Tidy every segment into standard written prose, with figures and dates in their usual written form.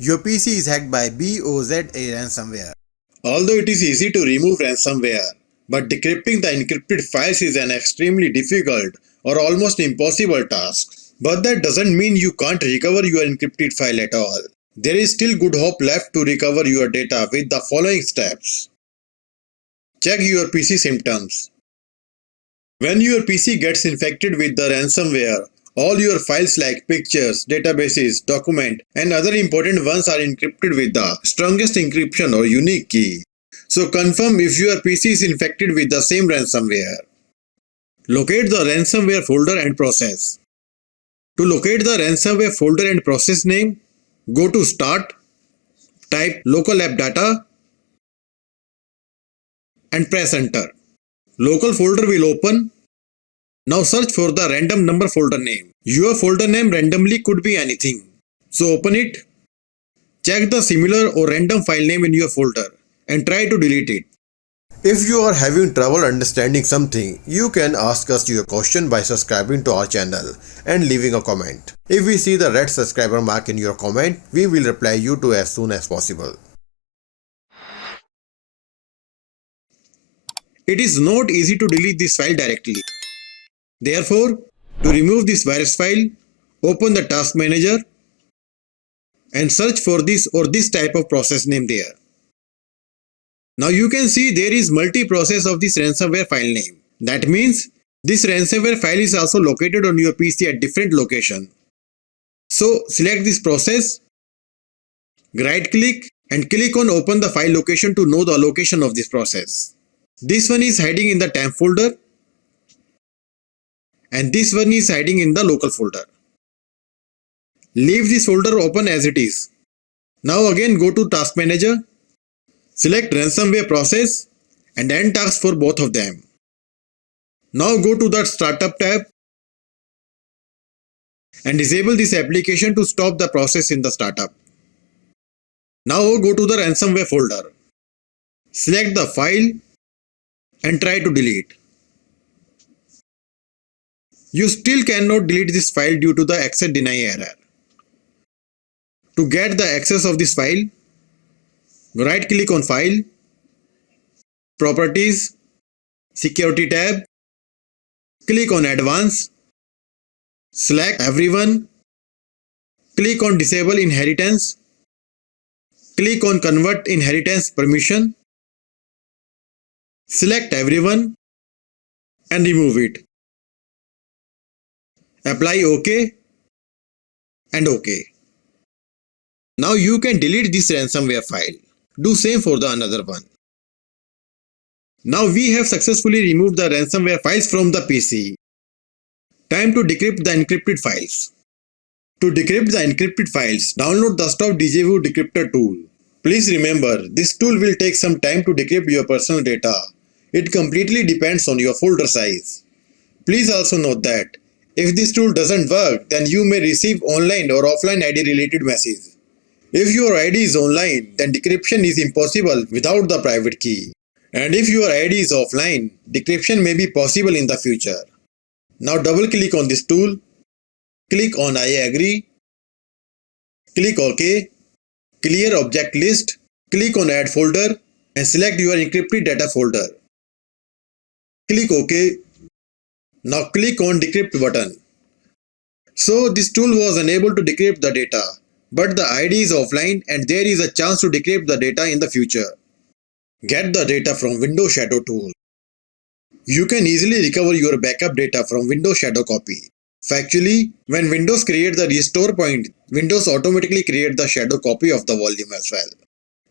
Your PC is hacked by Boza ransomware. Although it is easy to remove ransomware, but decrypting the encrypted files is an extremely difficult or almost impossible task. But that doesn't mean you can't recover your encrypted file at all. There is still good hope left to recover your data with the following steps. Check your PC symptoms. When your PC gets infected with the ransomware, all your files like pictures, databases, documents, and other important ones are encrypted with the strongest encryption or unique key. So confirm if your PC is infected with the same ransomware. Locate the ransomware folder and process. To locate the ransomware folder and process name, go to Start, type local app data, and press enter. Local folder will open. Now search for the random number folder name. Your folder name randomly could be anything. So open it. Check the similar or random file name in your folder and try to delete it. If you are having trouble understanding something, you can ask us your question by subscribing to our channel and leaving a comment. If we see the red subscriber mark in your comment, we will reply you to as soon as possible. It is not easy to delete this file directly. Therefore, to remove this virus file, open the task manager and search for this or this type of process name there. Now you can see there is multi-process of this ransomware file name. That means this ransomware file is also located on your PC at different location. So select this process, right click and click on open the file location to know the location of this process. This one is hiding in the temp folder and this one is hiding in the local folder. Leave this folder open as it is. Now again go to task manager, select ransomware process and end task for both of them. Now go to the startup tab and disable this application to stop the process in the startup. Now go to the ransomware folder. Select the file and try to delete. You still cannot delete this file due to the access deny error. To get the access of this file, right click on File, Properties, Security tab, click on Advanced, select Everyone, click on Disable Inheritance, click on Convert Inheritance Permission, select Everyone and remove it. Apply OK and OK. Now you can delete this ransomware file. Do same for the another one. Now we have successfully removed the ransomware files from the PC. Time to decrypt the encrypted files. To decrypt the encrypted files, download the Stop Deja-Vu Decryptor tool. Please remember, this tool will take some time to decrypt your personal data. It completely depends on your folder size. Please also note that if this tool doesn't work, then you may receive online or offline ID related message. If your ID is online, then decryption is impossible without the private key. And if your ID is offline, decryption may be possible in the future. Now double click on this tool, click on I agree, click OK, clear object list, click on add folder and select your encrypted data folder. Click OK. Now click on decrypt button. So this tool was unable to decrypt the data, but the ID is offline and there is a chance to decrypt the data in the future. Get the data from Windows Shadow tool. You can easily recover your backup data from Windows Shadow copy. Factually, when Windows creates the restore point, Windows automatically creates the shadow copy of the volume as well.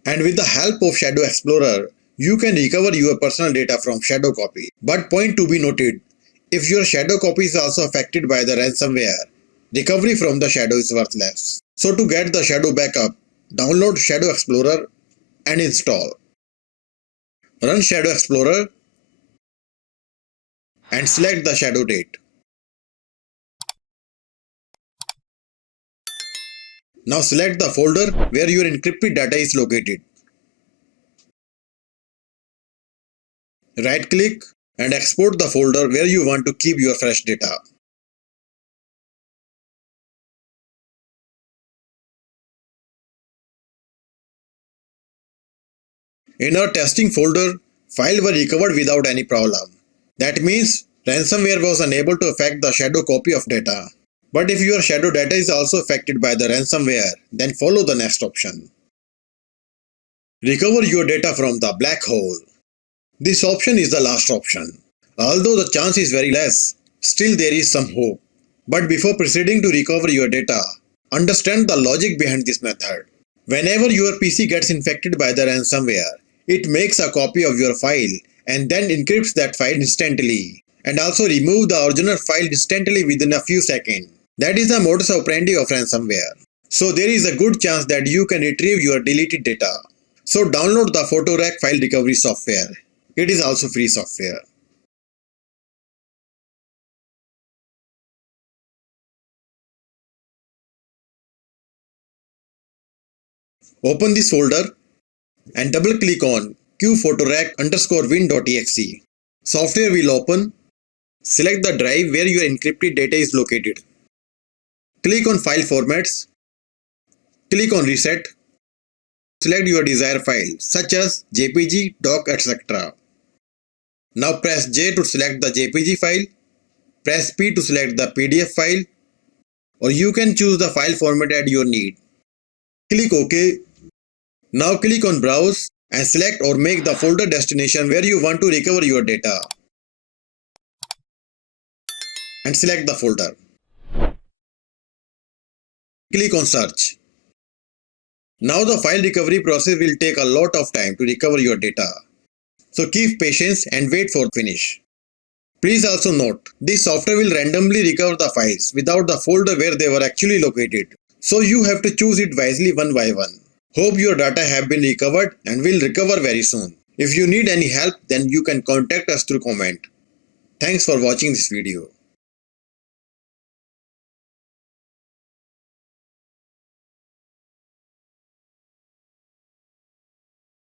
And with the help of Shadow Explorer, you can recover your personal data from shadow copy. But point to be noted, if your shadow copy is also affected by the ransomware, recovery from the shadow is worthless. So to get the shadow backup, download Shadow Explorer and install. Run Shadow Explorer and select the shadow date. Now select the folder where your encrypted data is located. Right click and export the folder where you want to keep your fresh data. In our testing folder, files were recovered without any problem. That means ransomware was unable to affect the shadow copy of data. But if your shadow data is also affected by the ransomware, then follow the next option. Recover your data from the black hole. This option is the last option. Although the chance is very less, still there is some hope. But before proceeding to recover your data, understand the logic behind this method. Whenever your PC gets infected by the ransomware, it makes a copy of your file and then encrypts that file instantly, and also remove the original file instantly within a few seconds. That is the modus operandi of ransomware. So there is a good chance that you can retrieve your deleted data. So download the PhotoRec file recovery software. It is also free software. Open this folder and double click on qphotorec_win.exe. Software will open. Select the drive where your encrypted data is located. Click on File Formats. Click on Reset. Select your desired file such as JPG, doc, etc. Now press J to select the JPG file. Press P to select the PDF file, or you can choose the file format at your need. Click OK. Now click on Browse and select or make the folder destination where you want to recover your data. And select the folder. Click on Search. Now the file recovery process will take a lot of time to recover your data. So keep patience and wait for finish. Please also note, this software will randomly recover the files without the folder where they were actually located. So you have to choose it wisely one by one. Hope your data have been recovered and will recover very soon. If you need any help, then you can contact us through comment. Thanks for watching this video.